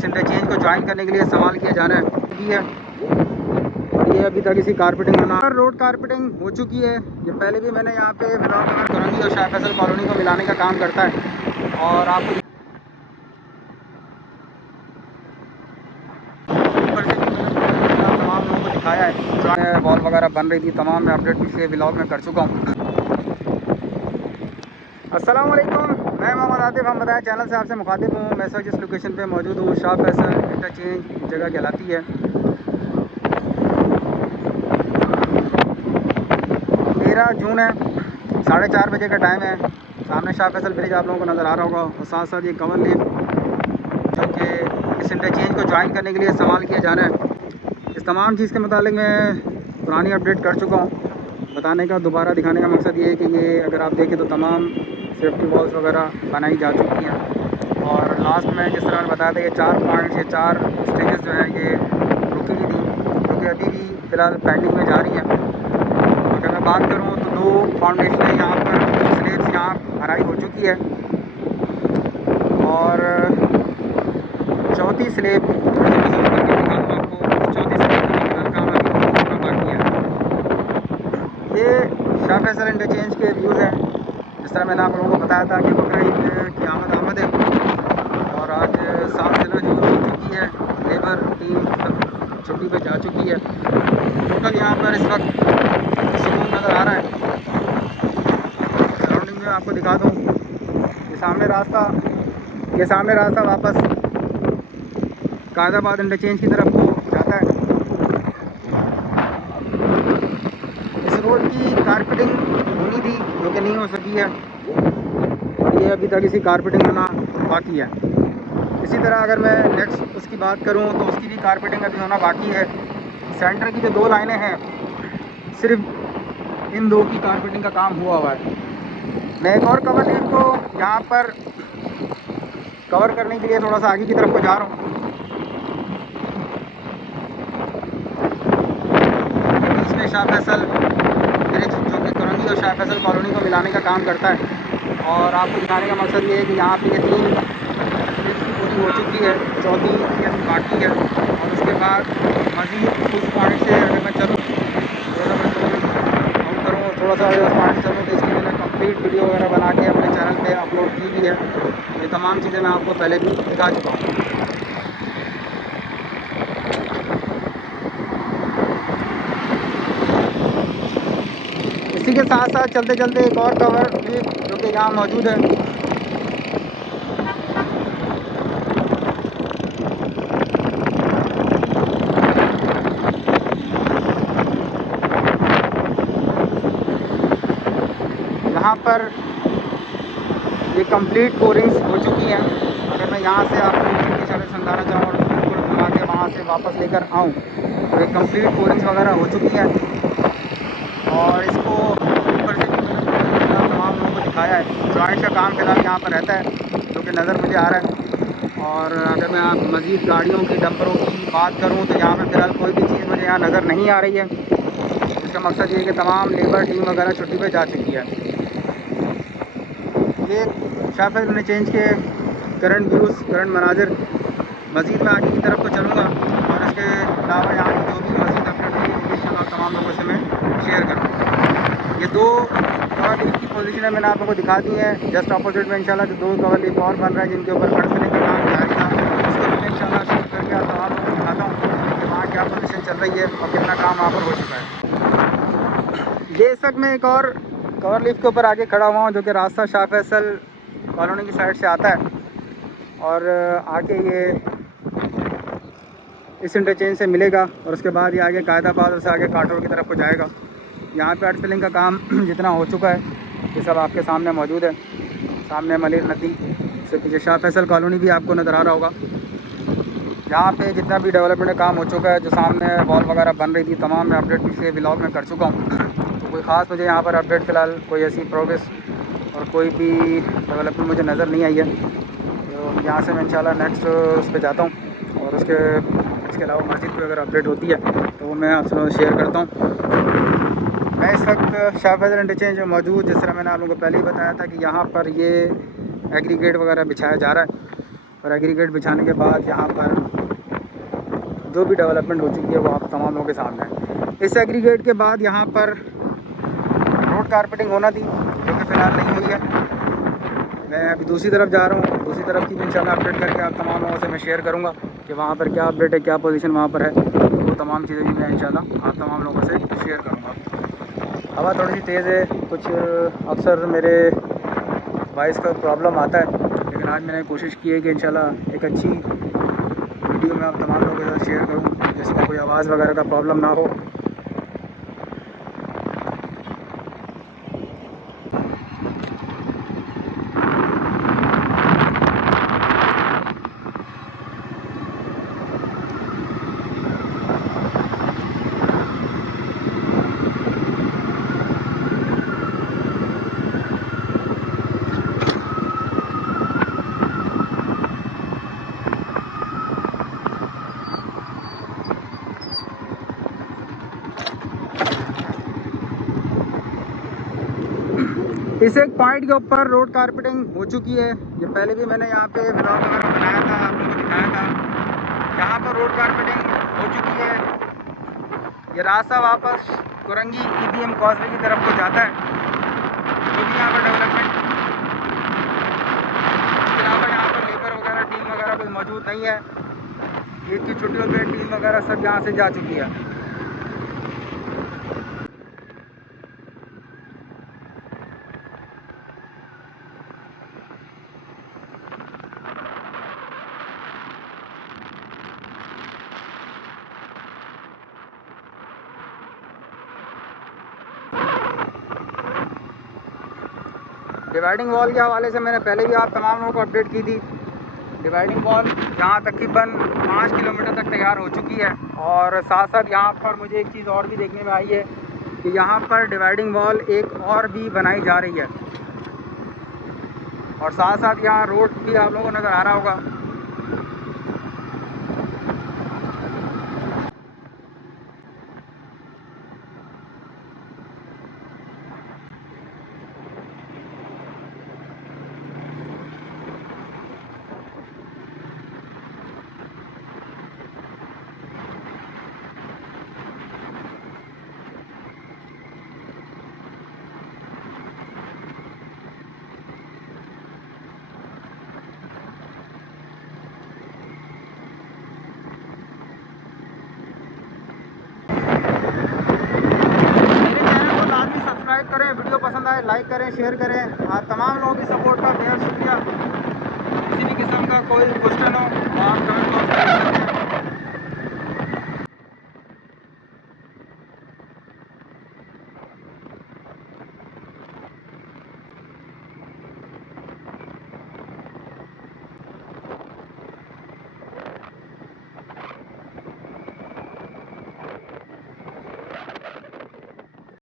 इस इंटरचेंज को ज्वाइन करने के लिए इस्तेमाल किया जाना है और ये अभी तक इसी कारपेटिंग बना रोड कारपेटिंग हो चुकी है। ये पहले भी मैंने यहाँ पे करंगी और शाह फैसल कॉलोनी को मिलाने का काम करता है और आपको तमाम लोगों को दिखाया है। वॉल वगैरह बन रही थी, तमाम मैं अपडेट पिछले व्लॉग में कर चुका हूँ। अस्सलाम वालेकुम, मैं मोहम्मद आतिफ, हम बताएं चैनल से आपसे मुखातिब हूँ। मैं सर जिस लोकेशन पे मौजूद हूँ शाह फैसल इंटरचेंज जगह कहलाती है। जून है, 4:30 बजे का टाइम है। सामने शाह फैसल ब्रिज आप लोगों को नज़र आ रहा होगा और साथ साथ ये कवर लीफ जो कि इस इंटरचेंज को ज्वाइन करने के लिए इस्तेमाल किया जाना है। इस तमाम चीज़ के मुतालिक मैं पुरानी अपडेट कर चुका हूँ। बताने का, दोबारा दिखाने का मकसद ये है कि ये अगर आप देखें तो तमाम सेफ्टी वॉल्स वगैरह बनाई जा चुकी हैं और लास्ट में जिस तरह बताया था ये 4 पॉइंट्स, ये 4 स्टेजेस जो है ये रुकी हुई थी जो कि अभी भी फ़िलहाल पेंडिंग में जा रही है। अगर मैं बात करूँ तो 2 फाउंडेशन यहाँ पर स्लेब्स यहाँ भराई हो चुकी है और चौथी स्लेब ये शाह फैसल इंटरचेंज के व्यूज़ हैं। जिस तरह मैंने आप लोगों को बताया था कि बकरा ईद की आमद है और आज 7 दिन जो हो चुकी है, लेबर टीम छुट्टी पे जा चुकी है। टोटल यहाँ पर इस वक्त सुकून नज़र आ रहा है। सराउंडिंग में आपको दिखा दूँ, ये सामने रास्ता वापस कायदाबाद इंटरचेंज की तरफ को जाता है। इस रोड की कारपेटिंग होनी थी जो कि नहीं हो सकी है और ये अभी तक इसी कारपेटिंग होना बाकी है। इसी तरह अगर मैं नेक्स्ट उसकी बात करूं तो उसकी भी कारपेटिंग अभी होना बाकी है। सेंटर की जो 2 लाइनें हैं सिर्फ इन 2 की कारपेटिंग का काम हुआ है। मैं एक और कवर लीफ को यहाँ पर कवर करने के लिए थोड़ा सा आगे की तरफ को जा रहा हूँ। इसमें शाह फैसल ब्रिज जो कि करंगी और शाह फैसल कॉलोनी को मिलाने का काम करता है और आपको दिखाने का मकसद ये है कि यहाँ पे ये 3 पूरी हो चुकी है, चौथी अभी बाकी है और उसके बाद मज़ीद उस पॉइंट से अगर मैं चलूँ थोड़ा सा उस पॉइंट से चलूँ तो इसकी मैंने कंप्लीट वीडियो वगैरह बना के अपने चैनल पे अपलोड की भी है। ये तमाम चीज़ें मैं आपको पहले भी दिखा चुका हूँ। इसी के साथ साथ चलते चलते एक और कवर लीफ जो कि यहाँ मौजूद है। यहाँ पर ये कंप्लीट कोरिंग्स हो चुकी हैं। अगर मैं यहाँ से आपको की शर्ट समझाना चाहूँ और बिल्कुल घुमा के वहाँ से वापस लेकर आऊँ तो ये कंप्लीट कोरिंग्स वगैरह हो चुकी हैं और इसको ऊपर से तमाम लोगों को दिखाया है। जॉइंट का काम फिलहाल यहाँ पर रहता है जो कि नज़र मुझे आ रहा है। और अगर मैं आप मज़ीद गाड़ियों की, डंपरों की बात करूँ तो यहाँ पर फ़िलहाल कोई भी चीज़ मुझे यहाँ नज़र नहीं आ रही है। इसका मकसद ये है कि तमाम लेबर टीम वगैरह छुट्टी पे जा चुकी है। ये शाह फैसल इंटरचेंज के करंट व्यूज़, करंट मनाजिर। मज़ीद मैं आगे की तरफ को चलूँगा और इसके अलावा यहाँ की जो भी मज़ीद अपडेट होगी इंशाल्लाह तमाम लोगों से मैं शेयर करूँगा। ये 2 कवर लीफ की पोजीशन है मैंने आप लोगों को दिखा दी है। जस्ट अपोजिट में इंशाल्लाह जो 2 कवर लीफ और बन रहा है जिनके ऊपर पड़ने का काम जारी था, उसको मैं इंशाल्लाह शूट करके आप तमाम लोगों को दिखाता हूँ कि वहाँ क्या पोजीशन चल रही है और कितना काम वहाँ पर हो चुका है। ये इस वक्त मैं एक और कवर लीफ के ऊपर आगे खड़ा हुआ हूँ जो कि रास्ता शाह फैसल कॉलोनी की साइड से आता है और आके ये इस इंटरचेंज से मिलेगा और उसके बाद ये आगे कायदाबाद से आगे काटोर की तरफ को जाएगा। यहाँ पे अर्थ फिलिंग का काम जितना हो चुका है ये सब आपके सामने मौजूद है। सामने मलिर नदी से पीछे शाह फैसल कॉलोनी भी आपको नज़र आ रहा होगा। यहाँ पे जितना भी डेवलपमेंट काम हो चुका है, जो सामने वॉल वगैरह बन रही थी, तमाम मैं अपडेट पिछले व्लॉग में कर चुका हूँ। तो कोई ख़ास मुझे यहाँ पर अपडेट फ़िलहाल कोई ऐसी प्रोग्रेस और कोई भी डेवलपमेंट मुझे नज़र नहीं आई है। तो यहाँ से मैं इंशाल्लाह नेक्स्ट उस पर जाता हूँ और इसके अलावा मस्जिद पर अगर अपडेट होती है तो वो मैं आपसे शेयर करता हूँ। मैं इस वक्त शाह फैसल इंटरचेंज में मौजूद, जिस तरह मैंने आप लोगों को पहले ही बताया था कि यहाँ पर ये एग्रीगेट वगैरह बिछाया जा रहा है और एग्रीगेट बिछाने के बाद यहाँ पर जो भी डेवलपमेंट हो चुकी है वो आप तमाम लोगों के सामने है। इस एग्रीगेट के बाद यहाँ पर रोड कारपेटिंग होना थी, जो कि फ़िलहाल नहीं हुई है। मैं अभी दूसरी तरफ जा रहा हूँ, दूसरी तरफ की भी इंशाल्लाह अपडेट करके आप तमाम लोगों से मैं शेयर करूँगा कि वहाँ पर क्या अपडेट है, क्या पोजीशन वहाँ पर है। तो वो तमाम चीज़ें भी मैं इंशाल्लाह आप तमाम लोगों से शेयर करूँगा। हवा थोड़ी सी तेज़ है, कुछ अक्सर मेरे वॉइस का प्रॉब्लम आता है, लेकिन आज मैंने कोशिश की है कि इंशाल्लाह एक अच्छी वीडियो मैं आप तमाम लोगों के साथ शेयर करूँ जिसमें कोई आवाज़ वगैरह का प्रॉब्लम ना हो। इस एक पॉइंट के ऊपर रोड कारपेटिंग हो चुकी है। ये पहले भी मैंने यहाँ पे ब्लॉग वगैरह बनाया था, आप लोगों को दिखाया था। यहाँ पर रोड कारपेटिंग हो चुकी है। ये रास्ता वापस कुरंगी EBM कॉजवे की तरफ को जाता है। ये भी यहाँ पर डेवलपमेंट, इसके अलावा यहाँ पर लेबर वगैरह टीम वगैरह कोई मौजूद नहीं है। ईद की छुट्टियों पर टीम वगैरह सब यहाँ से जा चुकी है। डिवाइडिंग वॉल के हवाले से मैंने पहले भी आप तमाम लोगों को अपडेट की थी। डिवाइडिंग वॉल यहाँ तकरीबन 5 किलोमीटर तक तैयार हो चुकी है। और साथ साथ यहाँ पर मुझे एक चीज़ और भी देखने में आई है कि यहाँ पर डिवाइडिंग वॉल एक और भी बनाई जा रही है। और साथ साथ यहाँ रोड भी आप लोगों को नज़र आ रहा होगा। सब्सक्राइब करें, वीडियो पसंद आए लाइक करें, शेयर करें। आप तमाम लोगों की सपोर्ट का बेहद शुक्रिया। किसी भी किस्म का कोई क्वेश्चन हो आप